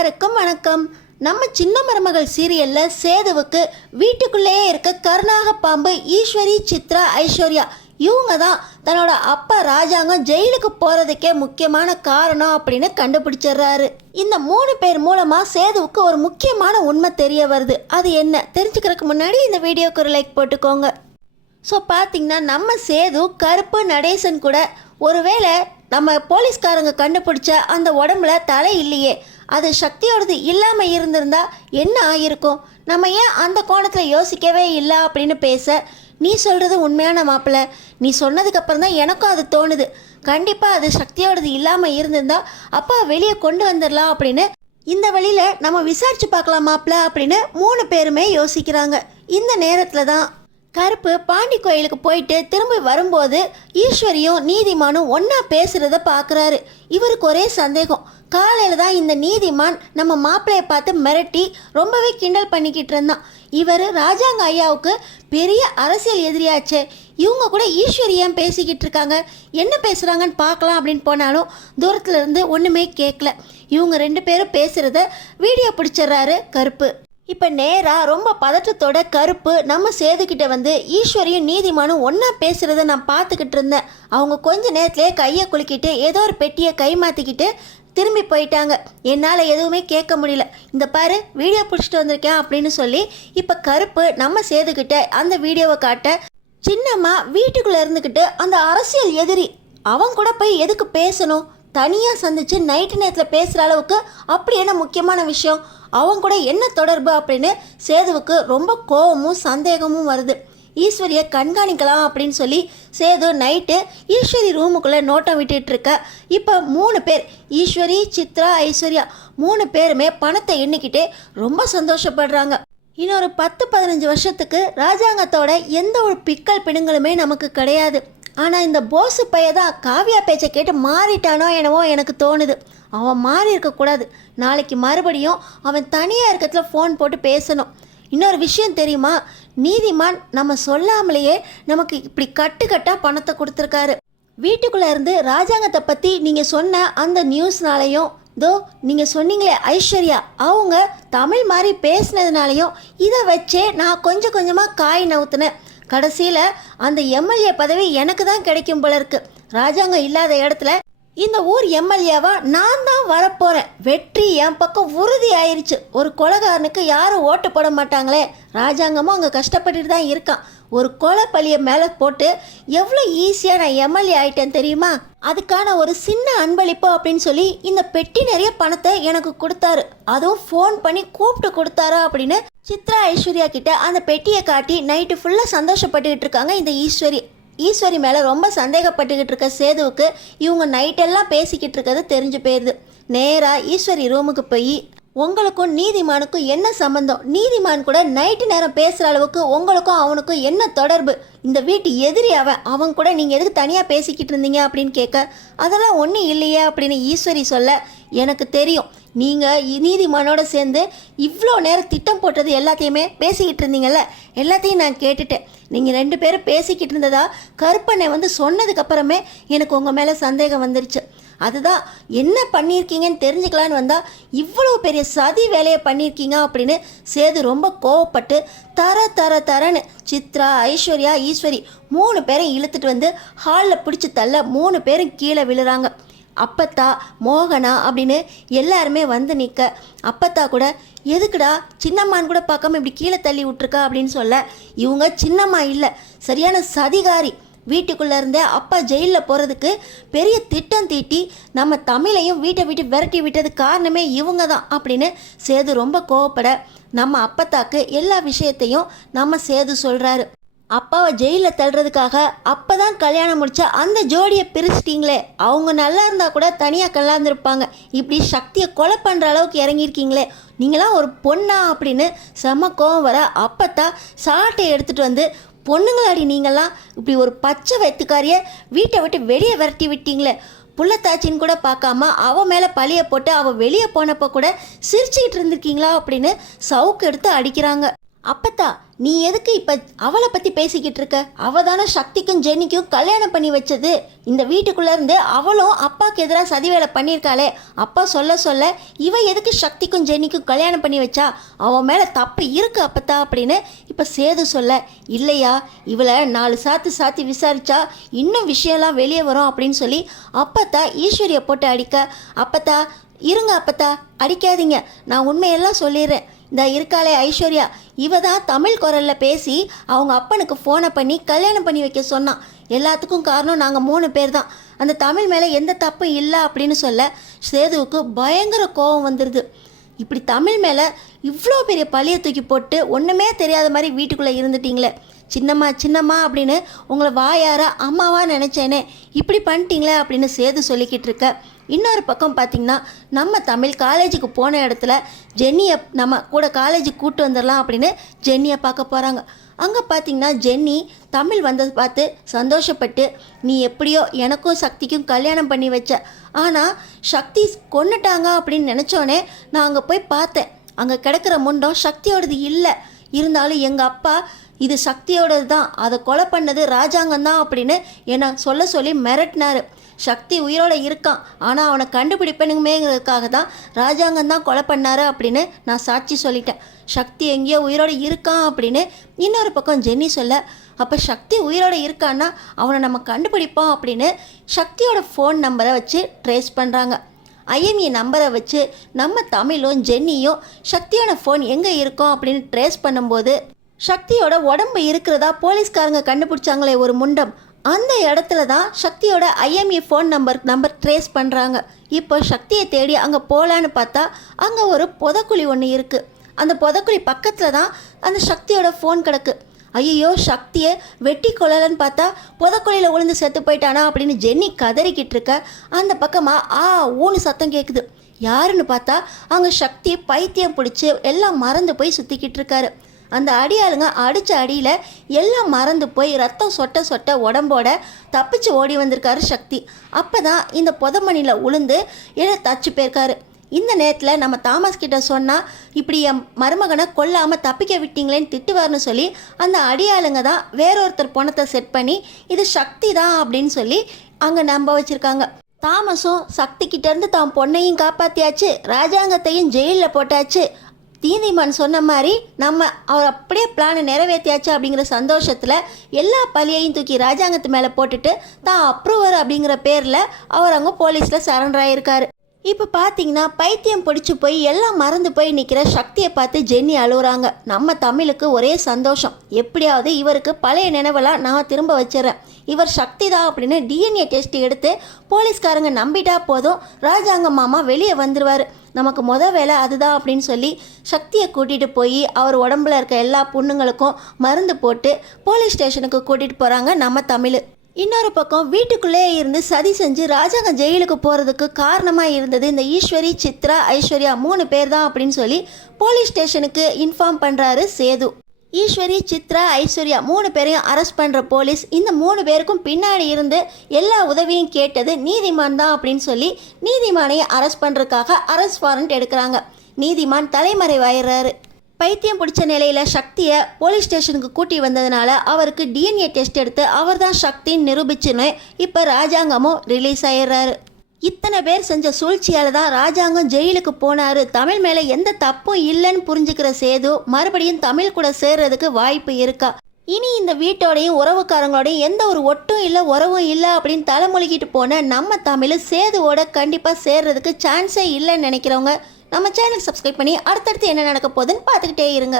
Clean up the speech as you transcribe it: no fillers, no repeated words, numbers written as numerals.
எல்லாருக்கும் வணக்கம். நம்ம சின்ன மருமகள் சீரியல்ல சேதுவுக்கு வீட்டுக்குள்ளேயே இருக்க கருணாக பாம்பு ஈஸ்வரி, சித்ரா, ஐஸ்வர்யா இவங்க தான் தன்னோட அப்பா ராஜாங்கம் ஜெயிலுக்கு போகிறதுக்கே முக்கியமான காரணம் அப்படின்னு கண்டுபிடிச்சிடுறாரு. இந்த 3 பேர் மூலமாக சேதுவுக்கு ஒரு முக்கியமான உண்மை தெரிய வருது. அது என்ன தெரிஞ்சுக்கிறதுக்கு முன்னாடி இந்த வீடியோக்கு ஒரு லைக் போட்டுக்கோங்க. ஸோ பார்த்தீங்கன்னா நம்ம சேது, கருப்பு, நடேசன் கூட ஒருவேளை நம்ம போலீஸ்காரங்க கண்டுபிடிச்ச அந்த உடம்புல தலை இல்லையே, அது சக்தியோடது இல்லாமல் இருந்திருந்தா என்ன ஆகியிருக்கும், நம்ம ஏன் அந்த கோணத்தில் யோசிக்கவே இல்லை அப்படின்னு பேச, நீ சொல்கிறது உண்மையான மாப்பிள்ளை, நீ சொன்னதுக்கப்புறம் தான் எனக்கும் அது தோணுது. கண்டிப்பாக அது சக்தியோடது இல்லாமல் இருந்திருந்தா அப்பா வெளியே கொண்டு வந்துடலாம் அப்படின்னு இந்த வழியில் நம்ம விசாரித்து பார்க்கலாம் மாப்பிள்ளை அப்படின்னு 3 பேருமே யோசிக்கிறாங்க. இந்த நேரத்தில் தான் கருப்பு பாண்டி கோயிலுக்கு போயிட்டு திரும்பி வரும்போது ஈஸ்வரியும் நீதிமானும் ஒன்றா பேசுகிறத பார்க்குறாரு. இவருக்கு ஒரே சந்தேகம். காலையில் தான் இந்த நீதிமான் நம்ம மாப்பிள்ளையை பார்த்து மிரட்டி ரொம்பவே கிண்டல் பண்ணிக்கிட்டு இருந்தான். இவர் ராஜாங்க ஐயாவுக்கு பெரிய அரசியல் எதிரியாச்சே, இவங்க கூட ஈஸ்வரி ஏன் பேசிக்கிட்டு இருக்காங்க, என்ன பேசுகிறாங்கன்னு பார்க்கலாம் அப்படின்னு போனாலும் தூரத்தில் இருந்து ஒன்றுமே கேட்கல. இவங்க 2 பேரும் பேசுகிறத வீடியோ பிடிச்சிட்றாரு கருப்பு. இப்போ நேராக ரொம்ப பதற்றத்தோட கருப்பு நம்ம சேதுக்கிட்ட வந்து ஈஸ்வரியும் நீதிமானும் ஒன்றா பேசுகிறத நான் பார்த்துக்கிட்டு இருந்தேன். அவங்க கொஞ்ச நேரத்துலேயே கையை குலுக்கிட்டு ஏதோ ஒரு பெட்டியை கை மாற்றிக்கிட்டு திரும்பி போயிட்டாங்க. என்னால் எதுவுமே கேட்க முடியல. இந்த பாரு வீடியோ பிடிச்சிட்டு வந்திருக்கேன் அப்படின்னு சொல்லி இப்போ கருப்பு நம்ம சேதுக்கிட்ட அந்த வீடியோவை காட்ட, சின்னம்மா வீட்டுக்குள்ளே இருந்துக்கிட்டு அந்த அரசியல் எதிரி அவன் கூட போய் எதுக்கு பேசணும், தனியாக சந்திச்சு நைட்டு நேரத்தில் பேசுகிற அளவுக்கு அப்படி என்ன முக்கியமான விஷயம், அவங்க கூட என்ன தொடர்பு அப்படின்னு சேதுவுக்கு ரொம்ப கோபமும் சந்தேகமும் வருது. ஈஸ்வரியை கண்காணிக்கலாம் அப்படின்னு சொல்லி சேது நைட்டு ஈஸ்வரி ரூமுக்குள்ளே நோட்டம் விட்டுட்டு இருக்க. இப்போ 3 பேர் ஈஸ்வரி, சித்ரா, ஐஸ்வர்யா 3 பேருமே பணத்தை எண்ணிக்கிட்டே ரொம்ப சந்தோஷப்படுறாங்க. இன்னொரு 10-15 வருஷத்துக்கு ராஜாங்கத்தோட எந்த ஒரு பிக்கல் பிடுங்களுமே நமக்கு கிடையாது. ஆனால் இந்த போஸு பையன் தான் காவியா பேச்சை கேட்டு மாறிட்டானோ என்னவோ எனக்கு தோணுது. அவன் மாறி இருக்கக்கூடாது. நாளைக்கு மறுபடியும் அவன் தனியாக இருக்கிறதுல ஃபோன் போட்டு பேசணும். இன்னொரு விஷயம் தெரியுமா, நீதிமான் நம்ம சொல்லாமலேயே நமக்கு இப்படி கட்டுக்கட்டாக பணத்தை கொடுத்துருக்காரு. வீட்டுக்குள்ளே இருந்து ராஜாங்கத்தை பற்றி நீங்கள் சொன்ன அந்த நியூஸ்னாலையும் நீங்கள் சொன்னீங்களே ஐஸ்வர்யா அவங்க தமிழ் மாதிரி பேசினதுனாலையும் இதை வச்சே நான் கொஞ்சம் கொஞ்சமாக காய் நவுத்துனேன். கடைசியில் அந்த எம்எல்ஏ பதவி எனக்கு தான் கிடைக்கும் போல இருக்கு. ராஜாங்கம் இல்லாத இடத்துல இந்த ஊர் எம்எல்ஏவா நான் தான் வரப்போகிறேன். வெற்றி என் பக்கம் உறுதி ஆயிடுச்சு. ஒரு கொலைகாரனுக்கு யாரும் ஓட்டு போட மாட்டாங்களே, ராஜாங்கமும் அங்கே கஷ்டப்பட்டுட்டு தான் இருக்கான். ஒரு கொலை பழியை மேலே போட்டு எவ்வளோ ஈஸியாக நான் எம்எல்ஏ ஆகிட்டேன் தெரியுமா. அதுக்கான ஒரு சின்ன அன்பளிப்பு அப்படின்னு சொல்லி இந்த பெட்டி நிறைய பணத்தை எனக்கு கொடுத்தாரு. அதுவும் ஃபோன் பண்ணி கூப்பிட்டு கொடுத்தாரா அப்படின்னு சித்ரா, ஐஸ்வர்யா கிட்ட அந்த பெட்டியை காட்டி நைட்டு ஃபுல்லாக சந்தோஷப்பட்டுக்கிட்டு இருக்காங்க இந்த ஈஸ்வரி. ஈஸ்வரி மேலே ரொம்ப சந்தேகப்பட்டுக்கிட்டு இருக்க சேதுவுக்கு இவங்க நைட்டெல்லாம் பேசிக்கிட்டு இருக்கிறது தெரிஞ்சு போயிடுது. நேராக ஈஸ்வரி ரூமுக்கு போய், உங்களுக்கும் நீதிமானுக்கும் என்ன சம்மந்தம், நீதிமான் கூட நைட்டு நேரம் பேசுகிற அளவுக்கு உங்களுக்கும் அவனுக்கும் என்ன தொடர்பு, இந்த வீட்டு எதிரி அவன் கூட நீங்கள் எதுக்கு தனியாக பேசிக்கிட்டு இருந்தீங்க அப்படின்னு கேட்க, அதெல்லாம் ஒன்றும் இல்லையே அப்படின்னு ஈஸ்வரி சொல்ல, எனக்கு தெரியும் நீங்கள் நீதிமானோட சேர்ந்து இவ்வளோ நேரம் திட்டம் போட்டது எல்லாத்தையுமே பேசிக்கிட்டு இருந்தீங்கல்ல, எல்லாத்தையும் நான் கேட்டுட்டேன். நீங்கள் 2 பேரும் பேசிக்கிட்டு இருந்ததா கருப்பண்ணை வந்து சொன்னதுக்கப்புறமே எனக்கு உங்கள் மேலே சந்தேகம் வந்துருச்சு. அதுதான் என்ன பண்ணியிருக்கீங்கன்னு தெரிஞ்சுக்கலான்னு வந்தால் இவ்வளோ பெரிய சதி வேலையை பண்ணியிருக்கீங்க அப்படின்னு சேது ரொம்ப கோவப்பட்டு தரன்னு சித்ரா, ஐஸ்வர்யா, ஈஸ்வரி 3 பேரையும் இழுத்துட்டு வந்து ஹாலில் பிடிச்சி தள்ள 3 பேரும் கீழே விழுறாங்க. அப்பத்தா, மோகனா அப்படின்னு எல்லாருமே வந்து நிற்க, அப்பத்தா கூட எதுக்குடா சின்னம்மான் கூட பார்க்காம இப்படி கீழே தள்ளி விட்டுருக்கா அப்படின்னு சொல்ல, இவங்க சின்னம்மா இல்லை, சரியான சதிகாரி. வீட்டுக்குள்ளே இருந்தே அப்பா ஜெயிலில் போகிறதுக்கு பெரிய திட்டம் தீட்டி நம்ம தமிழையும் வீட்டை விட்டு விரட்டி விட்டது காரணமே இவங்க தான் அப்படின்னு சேது ரொம்ப கோவப்பட, நம்ம அப்பத்தாக்கு எல்லா விஷயத்தையும் நம்ம சேது சொல்கிறாரு. அப்பாவை ஜெயிலில் தள்ளுறதுக்காக அப்போ தான் கல்யாணம் முடிச்சா அந்த ஜோடியை பிரிச்சிட்டிங்களே, அவங்க நல்லா இருந்தால் கூட தனியாக கல்யாண்டிருப்பாங்க, இப்படி சக்தியை கொலை பண்ணுற அளவுக்கு இறங்கியிருக்கீங்களே, நீங்களாம் ஒரு பொண்ணா அப்படின்னு செம கோவம் வர, அப்பத்தா சாட்டை எடுத்துகிட்டு வந்து, பொண்ணுங்களாடி நீங்களாம், இப்படி ஒரு பச்சை வைத்துக்காரியை வீட்டை விட்டு வெளியே விரட்டி விட்டீங்களே, புள்ளத்தாச்சின்னு கூட பார்க்காம அவன் மேலே பழியை போட்டு அவள் வெளியே போனப்போ கூட சிரிச்சுக்கிட்டு இருந்திருக்கீங்களா அப்படின்னு சவுக்கு எடுத்து அடிக்கிறாங்க. அப்பத்தா நீ எதுக்கு இப்போ அவளை பற்றி பேசிக்கிட்டு இருக்க? அவள் தானே சக்திக்கும் ஜென்னிக்கும் கல்யாணம் பண்ணி வச்சது. இந்த வீட்டுக்குள்ளே இருந்து அவளும் அப்பாவுக்கு எதிராக சதி வேலை பண்ணியிருக்காளே. அப்பா சொல்ல சொல்ல இவ எதுக்கு சக்திக்கும் ஜென்னிக்கும் கல்யாணம் பண்ணி வச்சா? அவன் மேலே தப்பு இருக்கு அப்பத்தா அப்படின்னு இப்போ சேது சொல்ல, இல்லையா இவளை 4 சாத்தி விசாரிச்சா இன்னும் விஷயம்லாம் வெளியே வரும் அப்படின்னு சொல்லி அப்பத்தா ஈஸ்வரியை போட்டு அடிக்க, அப்பத்தா இருங்க அப்பத்தா அடிக்காதீங்க, நான் உண்மையெல்லாம் சொல்லிடுறேன். இந்த இருக்காளே ஐஸ்வர்யா, இவ தான் தமிழ் குரலில் பேசி அவங்க அப்பனுக்கு ஃபோனை பண்ணி கல்யாணம் பண்ணி வைக்க சொன்னான். எல்லாத்துக்கும் காரணம் நாங்கள் 3 பேர் தான். அந்த தமிழ் மேலே எந்த தப்பும் இல்லை அப்படின்னு சொல்ல சேதுவுக்கு பயங்கர கோபம் வந்துடுது. இப்படி தமிழ் மேலே இவ்வளோ பெரிய பழியை தூக்கி போட்டு ஒன்றுமே தெரியாத மாதிரி வீட்டுக்குள்ளே இருந்துட்டீங்களே. சின்னம்மா அப்படின்னு உங்களை வாயார அம்மாவா நினச்சேனே, இப்படி பண்ணிட்டீங்களே அப்படின்னு சேது சொல்லிக்கிட்டு இருக்க. இன்னொரு பக்கம் பார்த்திங்கன்னா, நம்ம தமிழ் காலேஜுக்கு போன இடத்துல ஜென்னியை நம்ம கூட காலேஜுக்கு கூப்பிட்டு வந்துடலாம் அப்படின்னு ஜென்னியை பார்க்க போகிறாங்க. அங்கே பார்த்திங்கன்னா ஜென்னி தமிழ் வந்ததை பார்த்து சந்தோஷப்பட்டு, நீ எப்படியோ எனக்கும் சக்திக்கும் கல்யாணம் பண்ணி வச்ச, ஆனால் சக்தி கொன்னுட்டாங்க அப்படின்னு நினச்சோன்னே நான் அங்கே போய் பார்த்தேன். அங்கே கிடக்கிற முண்டம் சக்தியோடது இல்லை. இருந்தாலும் எங்கள் அப்பா இது சக்தியோடது தான், அதை கொலை பண்ணது ராஜாங்கம் தான் அப்படின்னு என்னை சொல்லி மிரட்டினார். சக்தி உயிரோடு இருக்கான், ஆனால் அவனை கண்டுபிடிப்பனுமேங்கிறதுக்காக தான் ராஜாங்கம் தான் கொலை பண்ணாரு அப்படின்னு நான் சாட்சி சொல்லிட்டேன். சக்தி எங்கேயோ உயிரோடு இருக்கான் அப்படின்னு இன்னொரு பக்கம் ஜென்னி சொல்ல, அப்போ சக்தி உயிரோடு இருக்கான்னா அவனை நம்ம கண்டுபிடிப்போம் அப்படின்னு சக்தியோட ஃபோன் நம்பரை வச்சு ட்ரேஸ் பண்ணுறாங்க. ஐஎம்இ நம்பரை வச்சு நம்ம தமிழும் ஜென்னியும் சக்தியோட ஃபோன் எங்கே இருக்கோம் அப்படின்னு ட்ரேஸ் பண்ணும்போது சக்தியோட உடம்பு இருக்கிறதா போலீஸ்காரங்க கண்டுபிடிச்சாங்களே ஒரு முண்டம், அந்த இடத்துல தான் சக்தியோட ஐஎம்இ ஃபோன் நம்பர் ட்ரேஸ் பண்ணுறாங்க. இப்போ சக்தியை தேடி அங்கே போகலான்னு பார்த்தா அங்கே ஒரு புதக்குழி ஒன்று இருக்குது. அந்த புதக்குழி பக்கத்தில் தான் அந்த சக்தியோட ஃபோன் கிடக்கு. ஐயோ சக்தியை வெட்டி கொள்ளலன்னு பார்த்தா புதக்குழியில் விழுந்து செத்து போயிட்டானா அப்படின்னு ஜென்னி கதறிக்கிட்டு இருக்க. அந்த பக்கமாக ஊன்னு சத்தம் கேட்குது. யாருன்னு பார்த்தா அங்கே சக்தி பைத்தியம் பிடிச்சி எல்லாம் மறந்து போய் சுற்றிக்கிட்டு இருக்காரு. அந்த அடியாளுங்க அடித்த அடியில் எல்லாம் மறந்து போய் ரத்தம் சொட்ட உடம்போட தப்பிச்சு ஓடி வந்திருக்காரு சக்தி. அப்போ தான் இந்த புதமணியில் உளுந்து தச்சு போயிருக்காரு. இந்த நேரத்தில் நம்ம தாமஸ் கிட்ட சொன்னால் இப்படி என் மருமகனை கொல்லாமல் தப்பிக்க விட்டீங்களேன்னு திட்டுவார்னு சொல்லி அந்த அடியாளுங்க தான் வேறொருத்தர் பணத்தை செட் பண்ணி இது சக்தி தான் அப்படின்னு சொல்லி அங்கே நம்ப வச்சுருக்காங்க. தாமஸும் சக்தி கிட்டேருந்து தான் பொண்ணையும் காப்பாற்றியாச்சு, ராஜாங்கத்தையும் ஜெயிலில் போட்டாச்சு. நீதிமான் சொன்ன மாதிரி நம்ம அவர் அப்படியே பிளானை நிறைவேற்றியாச்சு அப்படிங்கிற சந்தோஷத்தில் எல்லா பழியையும் தூக்கி ராஜாங்கத்து மேலே போட்டுட்டு தான் அப்ரூவர் அப்படிங்கிற பேரில் அவர் அங்கே போலீஸில் சரண்டர் ஆகியிருக்காரு. இப்போ பார்த்தீங்கன்னா பைத்தியம் பிடிச்சி போய் எல்லாம் மறந்து போய் நிற்கிற சக்தியை பார்த்து ஜென்னி அழுகுறாங்க. நம்ம தமிழுக்கு ஒரே சந்தோஷம், எப்படியாவது இவருக்கு பழைய நினைவெல்லாம் நான் திரும்ப வச்சிடறேன், இவர் சக்தி தான் அப்படின்னு டிஎன்ஏ டெஸ்ட் எடுத்து போலீஸ்காரங்க நம்பிட்டா போதும், ராஜாங்க மாமா வெளியே வந்துடுவார், நமக்கு வேலை அதுதான் அப்படின்னு சொல்லி சக்தியை கூட்டிகிட்டு போய் அவர் உடம்புல இருக்க எல்லா புண்ணுங்களுக்கும் மருந்து போட்டு போலீஸ் ஸ்டேஷனுக்கு கூட்டிகிட்டு போகிறாங்க நம்ம தமிழ். இன்னொரு பக்கம் வீட்டுக்குள்ளே இருந்து சதி செஞ்சு ராஜாங்க ஜெயிலுக்கு போகிறதுக்கு காரணமாக இருந்தது இந்த ஈஸ்வரி, சித்ரா, ஐஸ்வர்யா 3 பேர் தான் அப்படின்னு சொல்லி போலீஸ் ஸ்டேஷனுக்கு இன்ஃபார்ம் பண்ணுறாரு சேது. ஈஸ்வரி, சித்ரா, ஐஸ்வர்யா 3 பேரையும் அரெஸ்ட் பண்ணுற போலீஸ் இந்த 3 பேருக்கும் பின்னாடி இருந்து எல்லா உதவியும் கேட்டது நீதிமான் தான் அப்படின்னு சொல்லி நீதிமானையும் அரெஸ்ட் பண்ணுறதுக்காக அரெஸ்ட் வாரண்ட் எடுக்கிறாங்க. நீதிமான் தலைமறைவாயிடுறாரு. பைத்தியம் பிடிச்ச நிலையில் சக்தியை போலீஸ் ஸ்டேஷனுக்கு கூட்டி வந்ததுனால அவருக்கு டிஎன்ஏ டெஸ்ட் எடுத்து அவர் தான் சக்தின்னு நிரூபிச்சுன்னு இப்போ ராஜாங்கமும் ரிலீஸ் ஆயிடுறாரு. இத்தனை பேர் செஞ்ச சூழ்ச்சியால் தான் ராஜாங்கம் ஜெயிலுக்கு போனார். தமிழ் மேலே எந்த தப்பும் இல்லைன்னு புரிஞ்சுக்கிற சேது மறுபடியும் தமிழ் கூட சேர்றதுக்கு வாய்ப்பு இருக்கா? இனி இந்த வீட்டோடையும் உறவுக்காரங்களோடையும் எந்த ஒரு ஒட்டும் இல்லை உறவும் இல்லை அப்படின்னு தலைமொழிக்கிட்டு போன நம்ம தமிழ் சேதுவோட கண்டிப்பாக சேர்றதுக்கு சான்ஸே இல்லைன்னு நினைக்கிறவங்க நம்ம சேனல் சப்ஸ்கிரைப் பண்ணி அடுத்தடுத்து என்ன நடக்க போகுதுன்னு பார்த்துக்கிட்டே இருங்க.